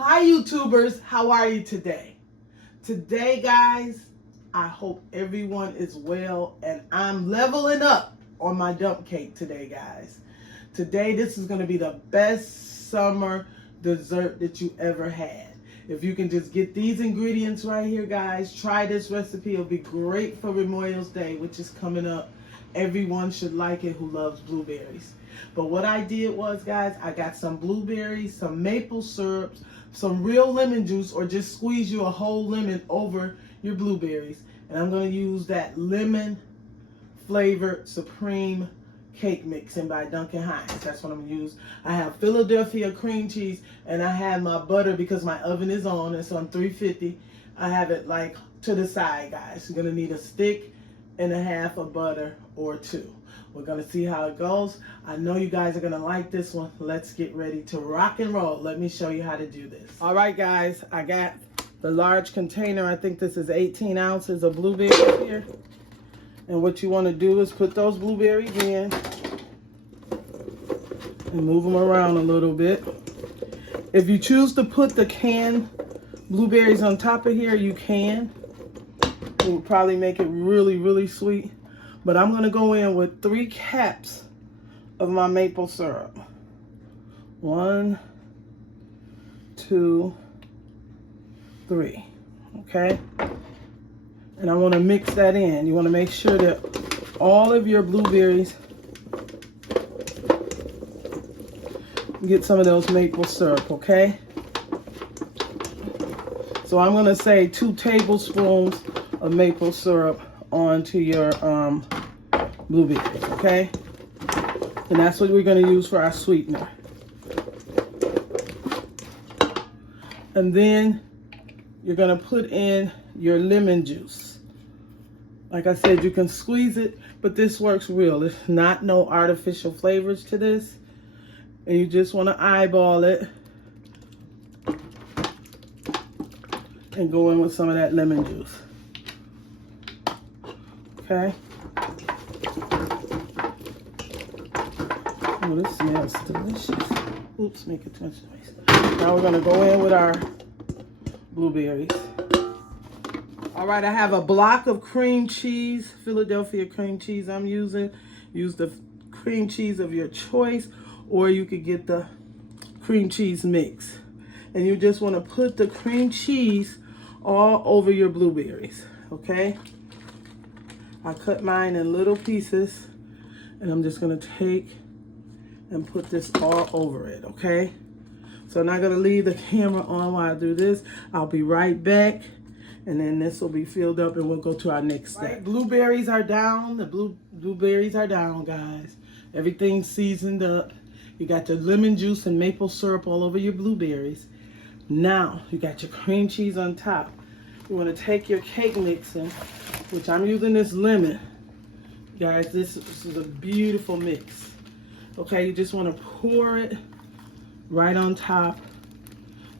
Hi YouTubers, how are you today? Today guys, I hope everyone is well and I'm leveling up on my dump cake today guys. Today this is going to be the best summer dessert that you ever had. If you can just get these ingredients right here guys, try this recipe. It'll be great for Memorial's Day, which is coming up. Everyone should like it who loves blueberries. But what I did was guys, I got some blueberries, some maple syrups, some real lemon juice, or just squeeze you a whole lemon over your blueberries. And I'm going to use that lemon flavored supreme cake mixing by Duncan Hines. That's what I'm going to use. I have Philadelphia cream cheese, and I have my butter because my oven is on. It's on 350. I have it like to the side, guys. You're going to need a stick and a half of butter or two. We're going to see how it goes. I know you guys are going to like this one. Let's get ready to rock and roll. Let me show you how to do this. All right, guys. I got the large container. I think this is 18 ounces of blueberries here. And what you want to do is put those blueberries in and move them around a little bit. If you choose to put the canned blueberries on top of here, you can. It will probably make it really, really sweet. But I'm going to go in with 3 caps of my maple syrup. 1, 2, 3. Okay? And I want to mix that in. You want to make sure that all of your blueberries get some of those maple syrup, okay? So I'm going to say 2 tablespoons of maple syrup onto your blueberries, okay? And that's what we're going to use for our sweetener. And then you're going to put in your lemon juice. Like I said, you can squeeze it, but this works real. There's not no artificial flavors to this. And you just want to eyeball it and go in with some of that lemon juice. Okay. Oh, this smells delicious. Oops, make it too much noise. Now we're going to go in with our blueberries. All right, I have a block of cream cheese, Philadelphia cream cheese I'm using. Use the cream cheese of your choice, or you could get the cream cheese mix. And you just want to put the cream cheese all over your blueberries, okay? I cut mine in little pieces, and I'm just going to take and put this all over it, okay? So I'm not going to leave the camera on while I do this. I'll be right back, and then this will be filled up, and we'll go to our next step. Right, blueberries are down. The blueberries are down, guys. Everything's seasoned up. You got your lemon juice and maple syrup all over your blueberries. Now, you got your cream cheese on top. You want to take your cake mixing, which I'm using this lemon. Guys, this is a beautiful mix. Okay, you just want to pour it right on top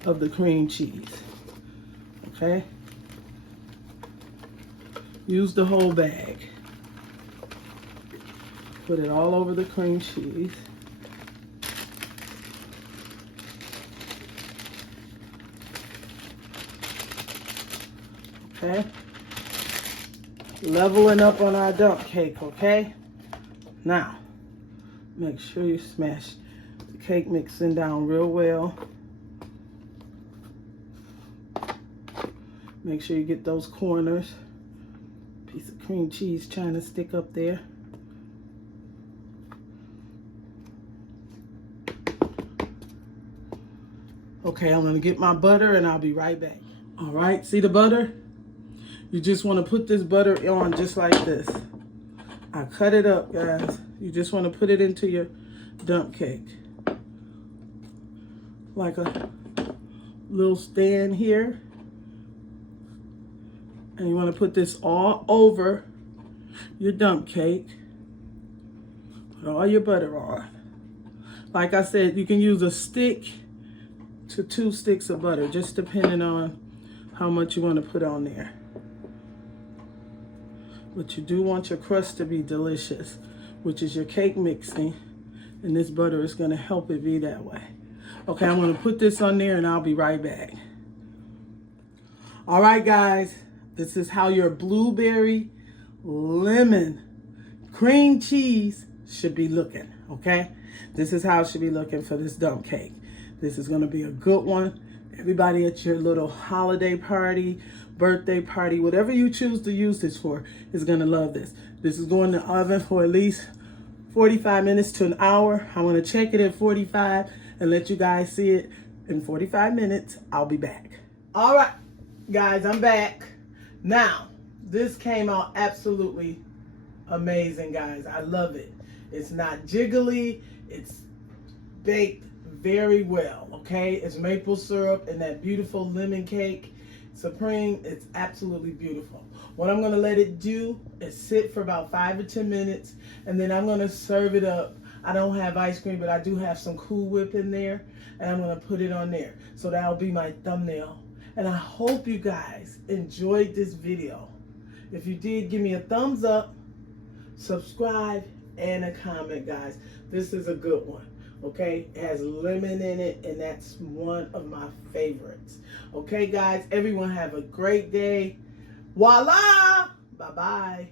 of the cream cheese. Okay? Use the whole bag. Put it all over the cream cheese. Okay? Leveling up on our dump cake, okay? Now, make sure you smash the cake mixing down real well. Make sure you get those corners. Piece of cream cheese trying to stick up there. Okay, I'm gonna get my butter and I'll be right back. All right, see the butter? You just want to put this butter on just like this. I cut it up, guys. You just want to put it into your dump cake. Like a little stand here. And you want to put this all over your dump cake. Put all your butter on. Like I said, you can use a stick to 2 sticks of butter, just depending on how much you want to put on there. But you do want your crust to be delicious, which is your cake mixing, and this butter is going to help it be that way. Okay, I'm gonna put this on there and I'll be right back. All right, guys, this is how your blueberry lemon cream cheese should be looking, okay? This is how it should be looking for this dump cake. This is gonna be a good one. Everybody at your little holiday party, birthday party, whatever you choose to use this for, is gonna love this. This is going in the oven for at least 45 minutes to an hour. I'm gonna check it at 45 and let you guys see it in 45 minutes. I'll be back. All right, guys, I'm back. Now, this came out absolutely amazing, guys. I love it. It's not jiggly. It's baked very well, okay? It's maple syrup and that beautiful lemon cake. Supreme, it's absolutely beautiful. What I'm gonna let it do is sit for about 5 or 10 minutes, and then I'm gonna serve it up. I don't have ice cream, but I do have some Cool Whip in there, and I'm gonna put it on there. So that'll be my thumbnail. And I hope you guys enjoyed this video. If you did, give me a thumbs up, subscribe, and a comment, guys. This is a good one. Okay, it has lemon in it, and that's one of my favorites. Okay, guys, everyone have a great day. Voila! Bye-bye.